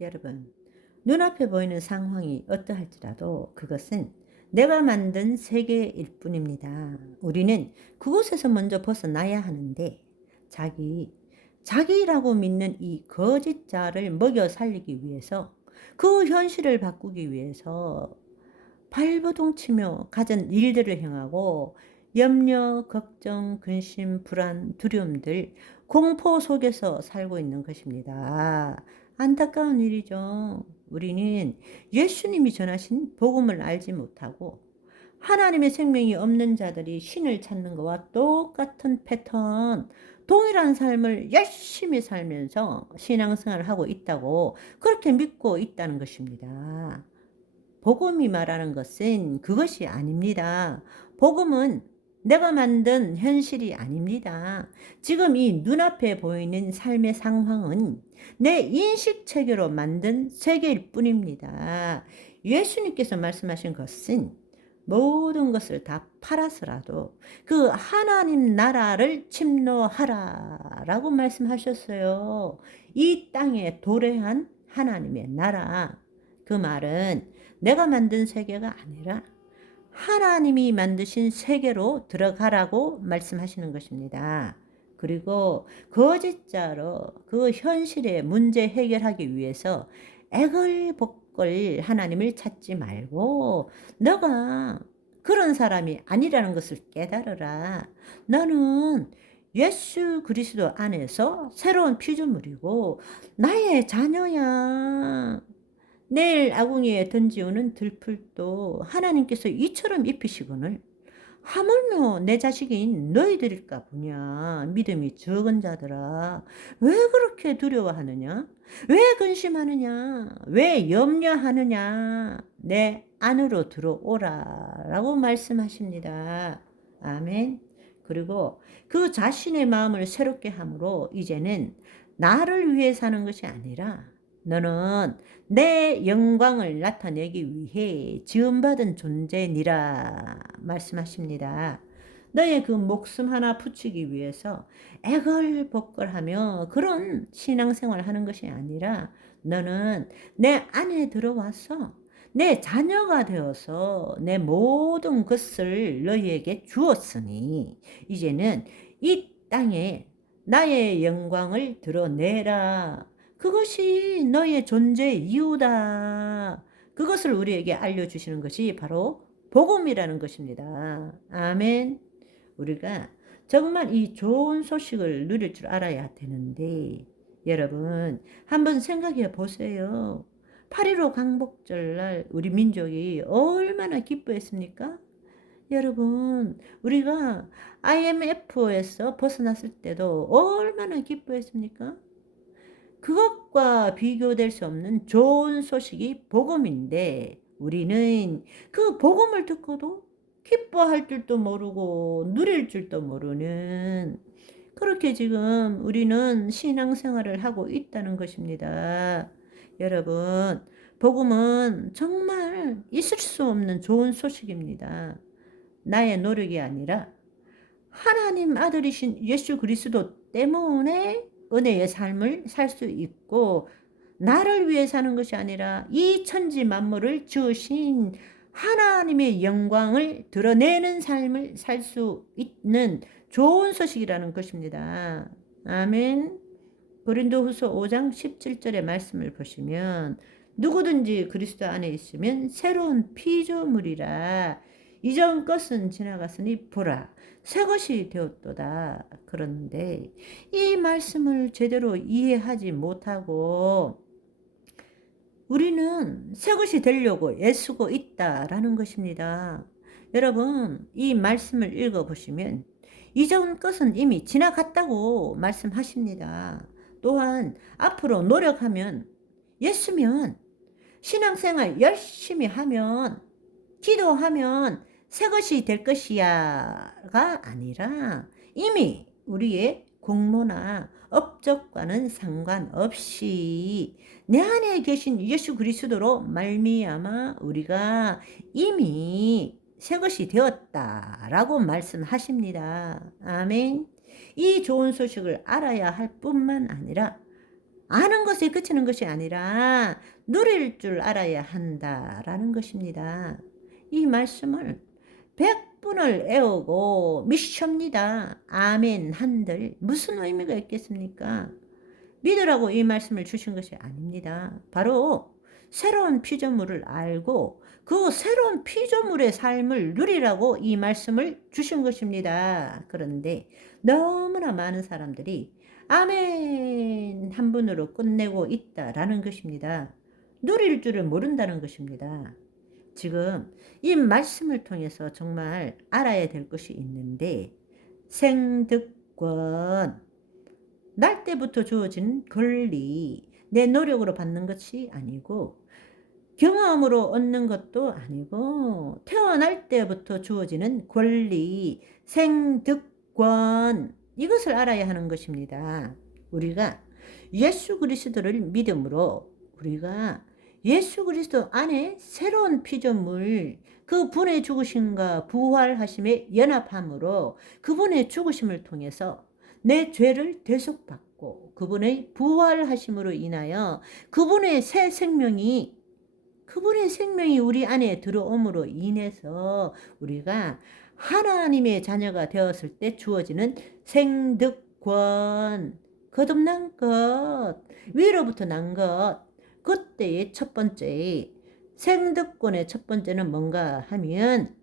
여러분, 눈앞에 보이는 상황이 어떠할지라도 그것은 내가 만든 세계일 뿐입니다. 우리는 그곳에서 먼저 벗어나야 하는데 자기라고 믿는 이 거짓자를 먹여 살리기 위해서 그 현실을 바꾸기 위해서 발버둥 치며 가진 일들을 향하고 염려, 걱정, 근심, 불안, 두려움들, 공포 속에서 살고 있는 것입니다. 안타까운 일이죠. 우리는 예수님이 전하신 복음을 알지 못하고 하나님의 생명이 없는 자들이 신을 찾는 것과 똑같은 패턴, 동일한 삶을 열심히 살면서 신앙생활을 하고 있다고 그렇게 믿고 있다는 것입니다. 복음이 말하는 것은 그것이 아닙니다. 복음은 내가 만든 현실이 아닙니다. 지금 이 눈앞에 보이는 삶의 상황은 내 인식체계로 만든 세계일 뿐입니다. 예수님께서 말씀하신 것은 모든 것을 다 팔아서라도 그 하나님 나라를 침노하라 라고 말씀하셨어요. 이 땅에 도래한 하나님의 나라. 그 말은 내가 만든 세계가 아니라 하나님이 만드신 세계로 들어가라고 말씀하시는 것입니다. 그리고 거짓자로 그 현실의 문제 해결하기 위해서 애걸복걸 하나님을 찾지 말고 너가 그런 사람이 아니라는 것을 깨달으라. 너는 예수 그리스도 안에서 새로운 피조물이고 나의 자녀야. 내일 아궁이에 던지오는 들풀도 하나님께서 이처럼 입히시거늘 하물며 내 자식인 너희들일까 보냐. 믿음이 적은 자들아, 왜 그렇게 두려워하느냐? 왜 근심하느냐? 왜 염려하느냐? 내 안으로 들어오라 라고 말씀하십니다. 아멘. 그리고 그 자신의 마음을 새롭게 함으로 이제는 나를 위해 사는 것이 아니라 너는 내 영광을 나타내기 위해 지음받은 존재니라 말씀하십니다. 너의 그 목숨 하나 붙이기 위해서 애걸복걸하며 그런 신앙생활을 하는 것이 아니라 너는 내 안에 들어와서 내 자녀가 되어서 내 모든 것을 너희에게 주었으니 이제는 이 땅에 나의 영광을 드러내라. 그것이 너의 존재 이유다. 그것을 우리에게 알려주시는 것이 바로 복음이라는 것입니다. 아멘. 우리가 정말 이 좋은 소식을 누릴 줄 알아야 되는데 여러분 한번 생각해 보세요. 8.15 광복절날 우리 민족이 얼마나 기뻐했습니까? 여러분 우리가 IMF에서 벗어났을 때도 얼마나 기뻐했습니까? 그것과 비교될 수 없는 좋은 소식이 복음인데 우리는 그 복음을 듣고도 기뻐할 줄도 모르고 누릴 줄도 모르는 그렇게 지금 우리는 신앙생활을 하고 있다는 것입니다. 여러분, 복음은 정말 있을 수 없는 좋은 소식입니다. 나의 노력이 아니라 하나님 아들이신 예수 그리스도 때문에 은혜의 삶을 살 수 있고 나를 위해 사는 것이 아니라 이 천지 만물을 지으신 하나님의 영광을 드러내는 삶을 살 수 있는 좋은 소식이라는 것입니다. 아멘. 고린도후서 5장 17절의 말씀을 보시면 누구든지 그리스도 안에 있으면 새로운 피조물이라 이전 것은 지나갔으니 보라 새 것이 되었도다. 그런데 이 말씀을 제대로 이해하지 못하고 우리는 새 것이 되려고 애쓰고 있다라는 것입니다. 여러분 이 말씀을 읽어보시면 이전 것은 이미 지나갔다고 말씀하십니다. 또한 앞으로 노력하면 예수면 신앙생활 열심히 하면 기도하면 새 것이 될 것이야가 아니라 이미 우리의 공로나 업적과는 상관없이 내 안에 계신 예수 그리스도로 말미암아 우리가 이미 새 것이 되었다라고 말씀하십니다. 아멘. 이 좋은 소식을 알아야 할 뿐만 아니라 아는 것에 그치는 것이 아니라 누릴 줄 알아야 한다라는 것입니다. 이 말씀을 100분을 애우고 미십니다. 아멘 한들 무슨 의미가 있겠습니까? 믿으라고 이 말씀을 주신 것이 아닙니다. 바로 새로운 피조물을 알고 그 새로운 피조물의 삶을 누리라고 이 말씀을 주신 것입니다. 그런데 너무나 많은 사람들이 아멘 한 분으로 끝내고 있다라는 것입니다. 누릴 줄을 모른다는 것입니다. 지금 이 말씀을 통해서 정말 알아야 될 것이 있는데, 생득권, 날 때부터 주어진 권리, 내 노력으로 받는 것이 아니고 경험으로 얻는 것도 아니고 태어날 때부터 주어지는 권리, 생득권, 이것을 알아야 하는 것입니다. 우리가 예수 그리스도를 믿음으로 우리가 예수 그리스도 안에 새로운 피조물, 그분의 죽으심과 부활하심에 연합함으로 그분의 죽으심을 통해서 내 죄를 대속받고 그분의 부활하심으로 인하여 그분의 생명이 우리 안에 들어옴으로 인해서 우리가 하나님의 자녀가 되었을 때 주어지는 생득권, 거듭난 것, 위로부터 난 것, 그때의 첫 번째 생득권의 첫 번째는 뭔가 하면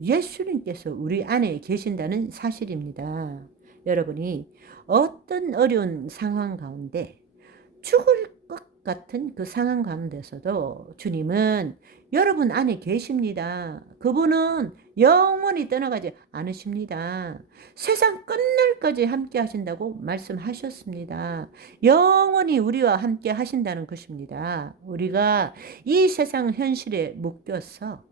예수님께서 우리 안에 계신다는 사실입니다. 여러분이 어떤 어려운 상황 가운데 죽을 것 같은 그 상황 가운데서도 주님은 여러분 안에 계십니다. 그분은 영원히 떠나가지 않으십니다. 세상 끝날까지 함께 하신다고 말씀하셨습니다. 영원히 우리와 함께 하신다는 것입니다. 우리가 이 세상 현실에 묶여서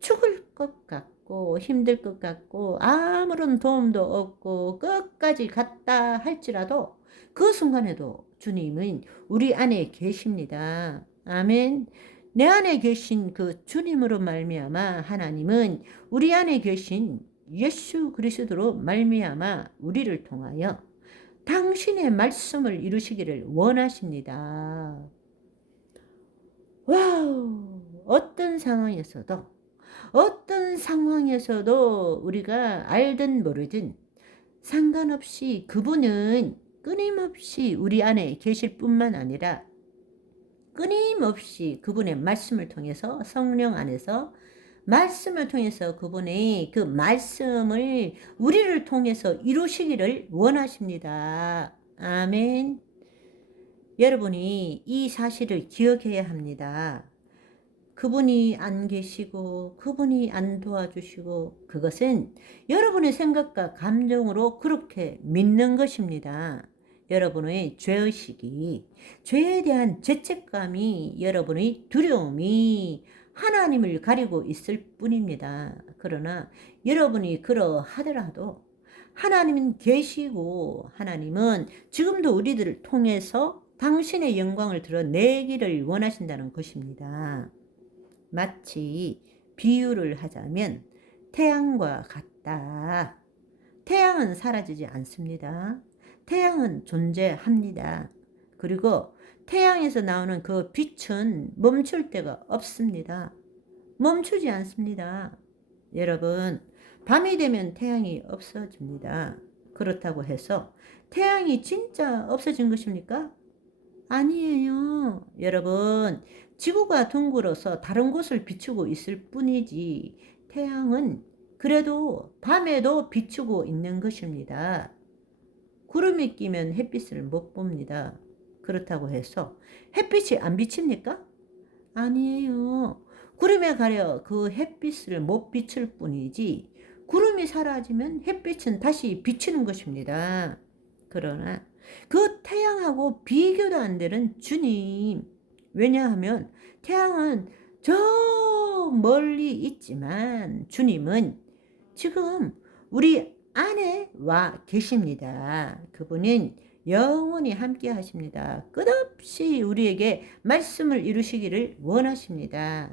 죽을 것 같고 힘들 것 같고 아무런 도움도 없고 끝까지 갔다 할지라도 그 순간에도 주님은 우리 안에 계십니다. 아멘. 내 안에 계신 그 주님으로 말미암아 하나님은 우리 안에 계신 예수 그리스도로 말미암아 우리를 통하여 당신의 말씀을 이루시기를 원하십니다. 와우! 어떤 상황에서도 우리가 알든 모르든 상관없이 그분은 끊임없이 우리 안에 계실 뿐만 아니라 끊임없이 그분의 말씀을 통해서 성령 안에서 말씀을 통해서 그분의 그 말씀을 우리를 통해서 이루시기를 원하십니다. 아멘. 여러분이 이 사실을 기억해야 합니다. 그분이 안 계시고 그분이 안 도와주시고 그것은 여러분의 생각과 감정으로 그렇게 믿는 것입니다. 여러분의 죄의식이, 죄에 대한 죄책감이, 여러분의 두려움이 하나님을 가리고 있을 뿐입니다. 그러나 여러분이 그러하더라도 하나님은 계시고 하나님은 지금도 우리들을 통해서 당신의 영광을 드러내기를 원하신다는 것입니다. 마치 비유를 하자면 태양과 같다. 태양은 사라지지 않습니다. 태양은 존재합니다. 그리고 태양에서 나오는 그 빛은 멈출 데가 없습니다. 멈추지 않습니다. 여러분, 밤이 되면 태양이 없어집니다. 그렇다고 해서 태양이 진짜 없어진 것입니까? 아니에요. 여러분, 지구가 둥글어서 다른 곳을 비추고 있을 뿐이지 태양은 그래도 밤에도 비추고 있는 것입니다. 구름이 끼면 햇빛을 못 봅니다. 그렇다고 해서 햇빛이 안 비칩니까? 아니에요. 구름에 가려 그 햇빛을 못 비출 뿐이지 구름이 사라지면 햇빛은 다시 비치는 것입니다. 그러나 그 태양하고 비교도 안 되는 주님. 왜냐하면 태양은 저 멀리 있지만 주님은 지금 우리 안에 와 계십니다. 그분은 영원히 함께 하십니다. 끝없이 우리에게 말씀을 이루시기를 원하십니다.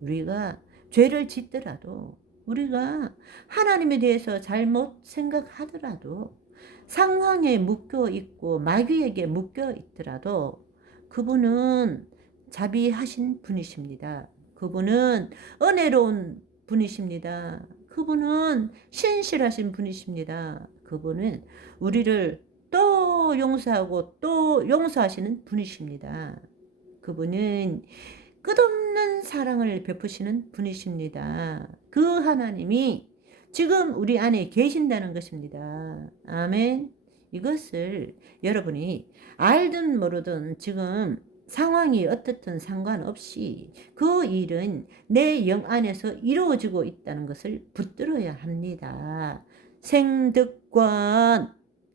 우리가 죄를 짓더라도, 우리가 하나님에 대해서 잘못 생각하더라도, 상황에 묶여 있고 마귀에게 묶여 있더라도 그분은 자비하신 분이십니다. 그분은 은혜로운 분이십니다. 그분은 신실하신 분이십니다. 그분은 우리를 또 용서하고 또 용서하시는 분이십니다. 그분은 끝없는 사랑을 베푸시는 분이십니다. 그 하나님이 지금 우리 안에 계신다는 것입니다. 아멘. 이것을 여러분이 알든 모르든 지금 상황이 어떻든 상관없이 그 일은 내 영 안에서 이루어지고 있다는 것을 붙들어야 합니다. 생득권,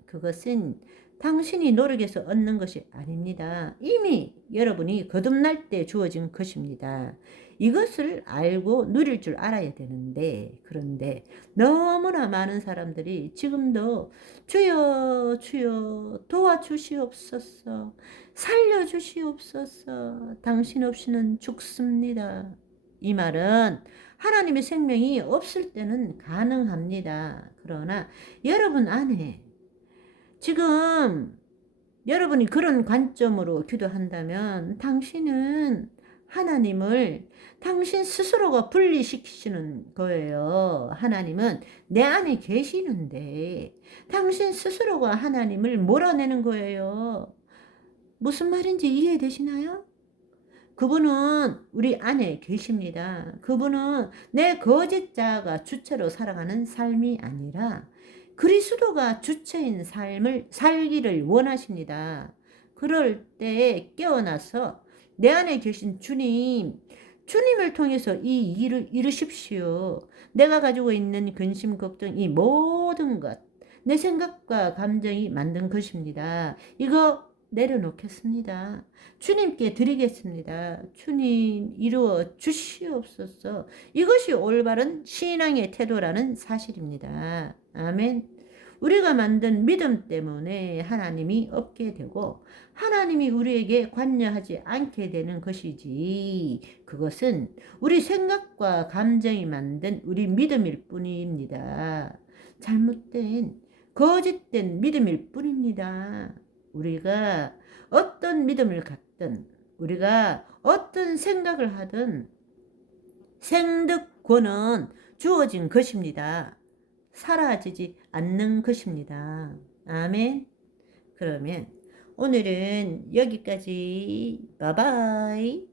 그것은 당신이 노력해서 얻는 것이 아닙니다. 이미 여러분이 거듭날 때 주어진 것입니다. 이것을 알고 누릴 줄 알아야 되는데, 그런데 너무나 많은 사람들이 지금도 주여 주여 도와주시옵소서, 살려주시옵소서, 당신 없이는 죽습니다. 이 말은 하나님의 생명이 없을 때는 가능합니다. 그러나 여러분 안에 지금 여러분이 그런 관점으로 기도한다면 당신은 하나님을 당신 스스로가 분리시키시는 거예요. 하나님은 내 안에 계시는데 당신 스스로가 하나님을 몰아내는 거예요. 무슨 말인지 이해되시나요? 그분은 우리 안에 계십니다. 그분은 내 거짓자가 주체로 살아가는 삶이 아니라 그리스도가 주체인 삶을 살기를 원하십니다. 그럴 때에 깨어나서 내 안에 계신 주님을 통해서 이 일을 이루십시오. 내가 가지고 있는 근심, 걱정, 이 모든 것, 내 생각과 감정이 만든 것입니다. 이거 내려놓겠습니다. 주님께 드리겠습니다. 주님 이루어 주시옵소서. 이것이 올바른 신앙의 태도라는 사실입니다. 아멘. 우리가 만든 믿음 때문에 하나님이 없게 되고 하나님이 우리에게 관여하지 않게 되는 것이지, 그것은 우리 생각과 감정이 만든 우리 믿음일 뿐입니다. 잘못된 거짓된 믿음일 뿐입니다. 우리가 어떤 믿음을 갖든 우리가 어떤 생각을 하든 생득권은 주어진 것입니다. 사라지지 않는 것입니다. 아멘. 그러면 오늘은 여기까지. 바이바이.